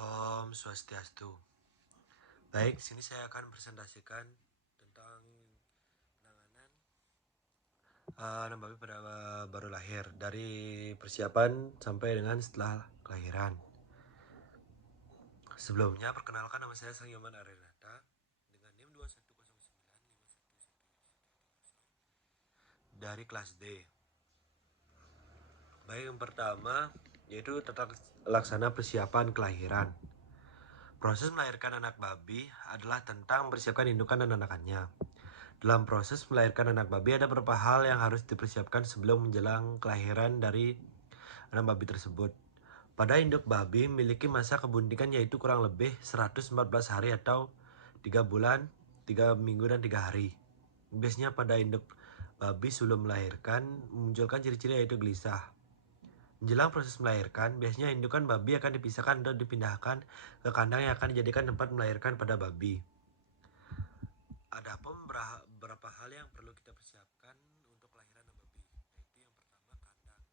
Om Swastiastu. Baik, sini saya akan presentasikan tentang penanganan anak babi pada baru lahir dari persiapan sampai dengan setelah kelahiran. Sebelumnya, perkenalkan nama saya Sang Yoman Arenata dengan NIM 2109511 dari kelas D. Baik, yang pertama yaitu tata laksana persiapan kelahiran. Proses melahirkan anak babi adalah tentang mempersiapkan indukan dan anakannya. Dalam proses melahirkan anak babi ada beberapa hal yang harus dipersiapkan sebelum menjelang kelahiran dari anak babi tersebut. Pada induk babi memiliki masa kebuntingan yaitu kurang lebih 114 hari atau 3 bulan, 3 minggu dan 3 hari. Biasanya pada induk babi sebelum melahirkan memunculkan ciri-ciri yaitu gelisah. Menjelang proses melahirkan, biasanya indukan babi akan dipisahkan dan dipindahkan ke kandang yang akan dijadikan tempat melahirkan pada babi. Ada pun beberapa hal yang perlu kita persiapkan untuk kelahiran babi, yaitu yang pertama kandang.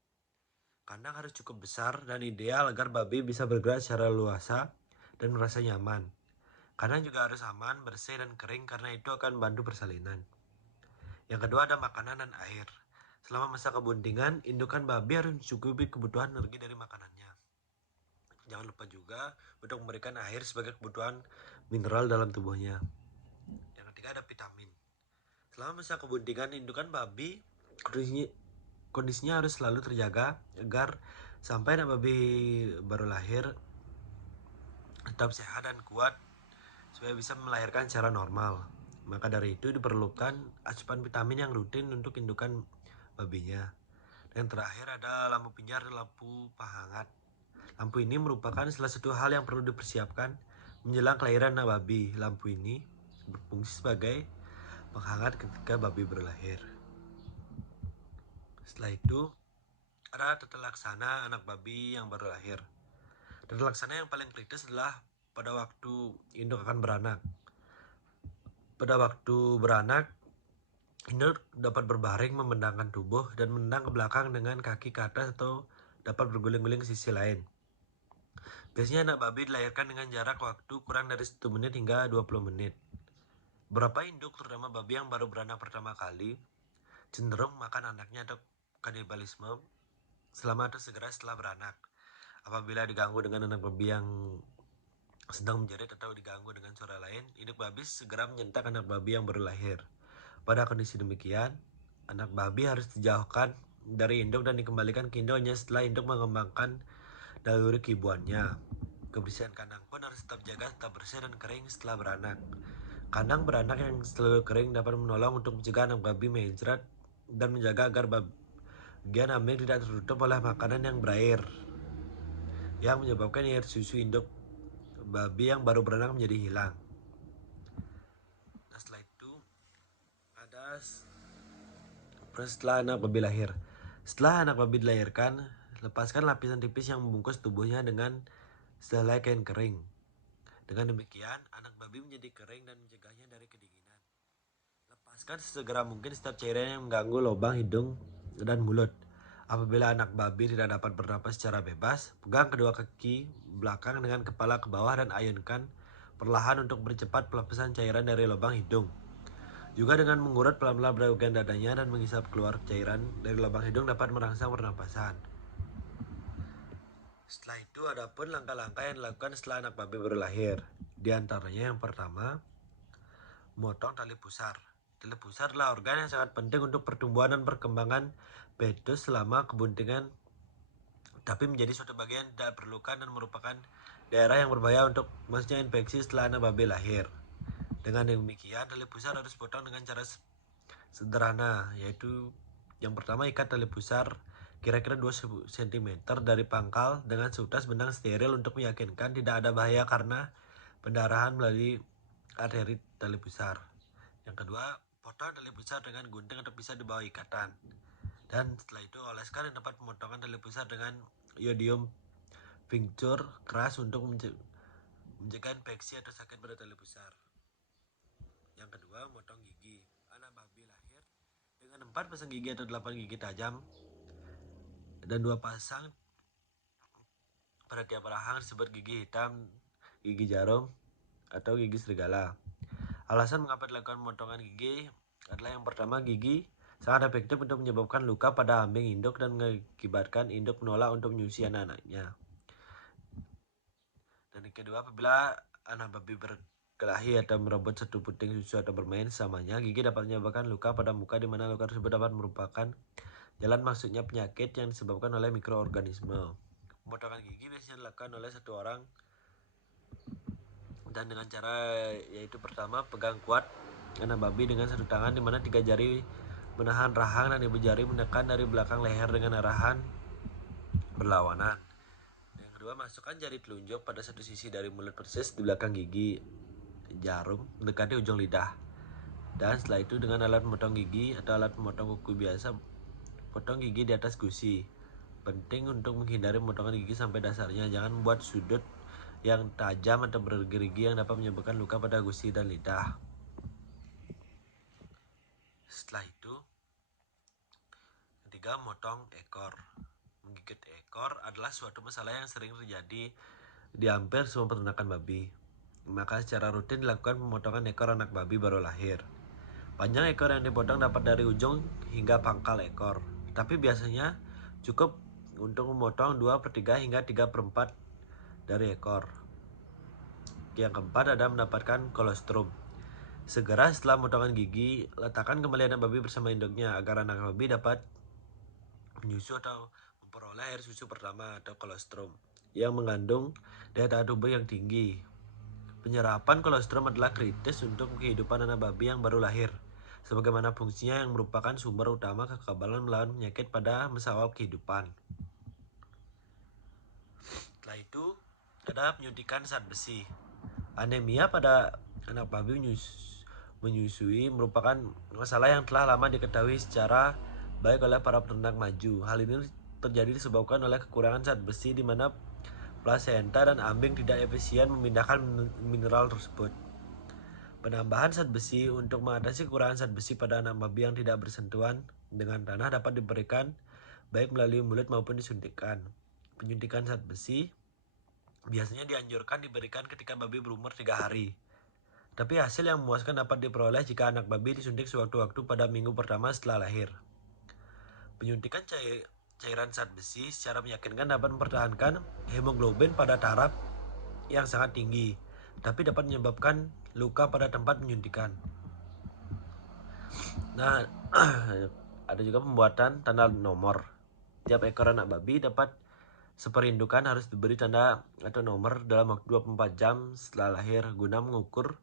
Kandang harus cukup besar dan ideal agar babi bisa bergerak secara luasa dan merasa nyaman. Kandang juga harus aman, bersih dan kering karena itu akan membantu persalinan. Yang kedua ada makanan dan air. Selama masa kebuntingan, indukan babi harus mencukupi kebutuhan energi dari makanannya. Jangan lupa juga untuk memberikan air sebagai kebutuhan mineral dalam tubuhnya. Yang ketiga ada vitamin. Selama masa kebuntingan, indukan babi kondisinya harus selalu terjaga agar sampai anak babi baru lahir tetap sehat dan kuat supaya bisa melahirkan secara normal. Maka dari itu diperlukan asupan vitamin yang rutin untuk indukan babinya. Dan yang terakhir ada lampu pijar dan lampu penghangat. Lampu ini merupakan salah satu hal yang perlu dipersiapkan menjelang kelahiran anak babi. Lampu ini berfungsi sebagai penghangat ketika babi berlahir. Setelah itu ada tata laksana anak babi yang baru lahir. Tata laksana yang paling kritis adalah pada waktu induk akan beranak. Pada waktu beranak, induk dapat berbaring membentangkan tubuh dan menendang ke belakang dengan kaki ke atas atau dapat berguling-guling ke sisi lain. Biasanya anak babi dilahirkan dengan jarak waktu kurang dari 1 menit hingga 20 menit. Beberapa induk, terutama babi yang baru beranak pertama kali, cenderung makan anaknya atau kanibalisme selama atau segera setelah beranak. Apabila diganggu dengan anak babi yang sedang menjerit atau diganggu dengan suara lain, induk babi segera menyentak anak babi yang baru lahir. Pada kondisi demikian, anak babi harus dijauhkan dari induk dan dikembalikan ke induknya setelah induk mengembangkan naluri keibuannya. Kebersihan kandang pun harus tetap jaga tetap bersih dan kering setelah beranak. Kandang beranak yang selalu kering dapat menolong untuk mencegah anak babi mencret dan menjaga agar bagian hamil tidak tertutup oleh makanan yang berair yang menyebabkan air susu induk babi yang baru beranak menjadi hilang. Nah, setelah itu ada setelah anak babi lahir. Setelah anak babi dilahirkan, lepaskan lapisan tipis yang membungkus tubuhnya dengan sehelai kain kering. Dengan demikian, anak babi menjadi kering dan mencegahnya dari kedinginan. Lepaskan sesegera mungkin setiap cairan yang mengganggu lubang hidung dan mulut. Apabila anak babi tidak dapat bernapas secara bebas, pegang kedua kaki belakang dengan kepala ke bawah dan ayunkan perlahan untuk mempercepat pelepasan cairan dari lubang hidung. Juga dengan mengurut pelan-pelan bagian dadanya dan menghisap keluar cairan dari lubang hidung dapat merangsang pernapasan. Setelah itu ada pun langkah-langkah yang dilakukan setelah anak babi baru lahir. Di antaranya yang pertama, memotong tali pusar. Tali pusar adalah organ yang sangat penting untuk pertumbuhan dan perkembangan fetus selama kebuntingan, tapi menjadi suatu bagian tidak diperlukan dan merupakan daerah yang berbahaya untuk masuknya infeksi setelah anak babi lahir. Dengan demikian, tali pusar harus dipotong dengan cara sederhana, yaitu yang pertama ikat tali pusar kira-kira 2 cm dari pangkal dengan seutas benang steril untuk meyakinkan tidak ada bahaya karena pendarahan melalui arteri tali pusar. Yang kedua, potong tali pusar dengan gunting atau pisau di bawah ikatan. Dan setelah itu oleskan di tempat pemotongan tali pusar dengan iodium tincture keras untuk mencegah infeksi atau sakit pada tali pusar. Yang kedua, motong gigi. Anak babi lahir dengan 4 pasang gigi atau 8 gigi tajam dan 2 pasang Pada tiap rahang disebut gigi hitam, gigi jarum, atau gigi serigala. Alasan mengapa dilakukan pemotongan gigi adalah yang pertama, gigi sangat efektif untuk menyebabkan luka pada ambing induk dan mengakibatkan induk menolak untuk menyusui anak-anaknya. Dan yang kedua, apabila anak babi berkelahi atau merebut satu puting susu atau bermain sesamanya, gigi dapat menyebabkan luka pada muka di mana luka tersebut dapat merupakan jalan masuknya penyakit yang disebabkan oleh mikroorganisme. Pemotongan gigi biasanya dilakukan oleh satu orang dan dengan cara yaitu pertama, pegang kuat anak babi dengan satu tangan di mana 3 jari menahan rahang dan ibu jari menekan dari belakang leher dengan arahan berlawanan. Yang kedua, masukkan jari telunjuk pada satu sisi dari mulut persis di belakang gigi jarum mendekati ujung lidah. Dan setelah itu dengan alat memotong gigi atau alat memotong kuku biasa, potong gigi di atas gusi. Penting untuk menghindari pemotongan gigi sampai dasarnya. Jangan membuat sudut yang tajam atau bergerigi yang dapat menyebabkan luka pada gusi dan lidah. Setelah itu, ketiga, motong ekor. Menggigit ekor adalah suatu masalah yang sering terjadi di hampir semua peternakan babi. Maka secara rutin dilakukan pemotongan ekor anak babi baru lahir. Panjang ekor yang dipotong dapat dari ujung hingga pangkal ekor. Tapi biasanya cukup untuk memotong 2/3 hingga 3/4 dari ekor. Yang keempat ada mendapatkan kolostrum. Segera setelah potongan gigi, letakkan kembali anak babi bersama induknya agar anak babi dapat menyusu atau memperoleh air susu pertama atau kolostrum yang mengandung daya tahan tubuh yang tinggi. Penyerapan kolostrum adalah kritis untuk kehidupan anak babi yang baru lahir, sebagaimana fungsinya yang merupakan sumber utama kekebalan melawan penyakit pada masa awal kehidupan. Setelah itu, ada penyuntikan zat besi. Anemia pada anak babi menyusui merupakan masalah yang telah lama diketahui secara baik oleh para peternak maju. Hal ini terjadi disebabkan oleh kekurangan zat besi di mana plasenta dan ambing tidak efisien memindahkan mineral tersebut. Penambahan zat besi untuk mengatasi kekurangan zat besi pada anak babi yang tidak bersentuhan dengan tanah dapat diberikan baik melalui mulut maupun disuntikkan. Penyuntikan zat besi biasanya dianjurkan diberikan ketika babi berumur 3 hari. Tapi hasil yang memuaskan dapat diperoleh jika anak babi disuntik sewaktu-waktu pada minggu pertama setelah lahir. Penyuntikan cairan zat besi secara meyakinkan dapat mempertahankan hemoglobin pada taraf yang sangat tinggi, tapi dapat menyebabkan luka pada tempat penyuntikan. Nah, ada juga pembuatan tanda nomor. Tiap ekor anak babi dapat seperindukan harus diberi tanda atau nomor dalam waktu 24 jam setelah lahir guna mengukur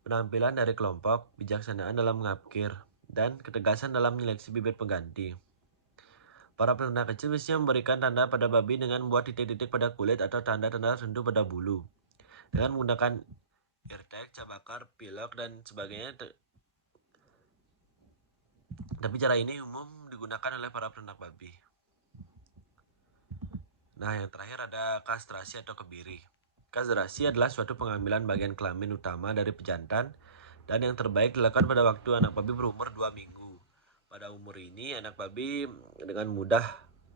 penampilan dari kelompok, bijaksanaan dalam mengapkir, dan ketegasan dalam menyeleksi bibit pengganti. Para peternak kecil biasanya memberikan tanda pada babi dengan membuat titik-titik pada kulit atau tanda-tanda tertentu pada bulu. Dengan menggunakan eartag, cabakar, pilok, dan sebagainya. Tapi cara ini umum digunakan oleh para peternak babi. Nah, yang terakhir ada kastrasi atau kebiri. Kastrasi adalah suatu pengambilan bagian kelamin utama dari pejantan dan yang terbaik dilakukan pada waktu anak babi berumur 2 minggu. Pada umur ini, anak babi dengan mudah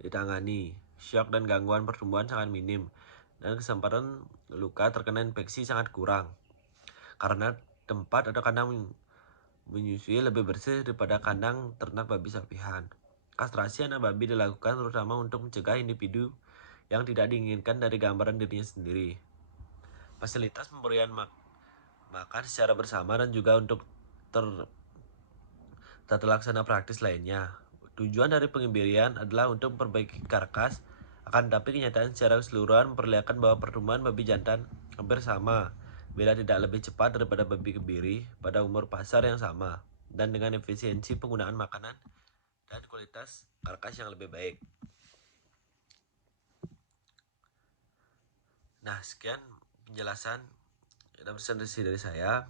ditangani. Syok dan gangguan pertumbuhan sangat minim dan kesempatan luka terkena infeksi sangat kurang. Karena tempat atau kandang menyusui lebih bersih daripada kandang ternak babi sapihan. Kastrasi anak babi dilakukan terutama untuk mencegah individu yang tidak diinginkan dari gambaran dirinya sendiri. Fasilitas pemberian makan secara bersama dan juga untuk tata laksana praktis lainnya. Tujuan dari pengembirian adalah untuk memperbaiki karkas, akan tetapi kenyataan secara keseluruhan memperlihatkan bahwa pertumbuhan babi jantan hampir sama, bila tidak lebih cepat daripada babi kebiri pada umur pasar yang sama, dan dengan efisiensi penggunaan makanan dan kualitas karkas yang lebih baik. Nah, sekian penjelasan dan presentasi dari saya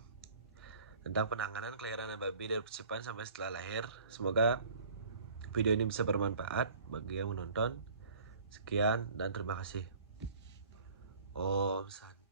tentang penanganan kelahiran babi dari persiapan sampai setelah lahir. Semoga video ini bisa bermanfaat bagi yang menonton. Sekian dan terima kasih. Om Santi.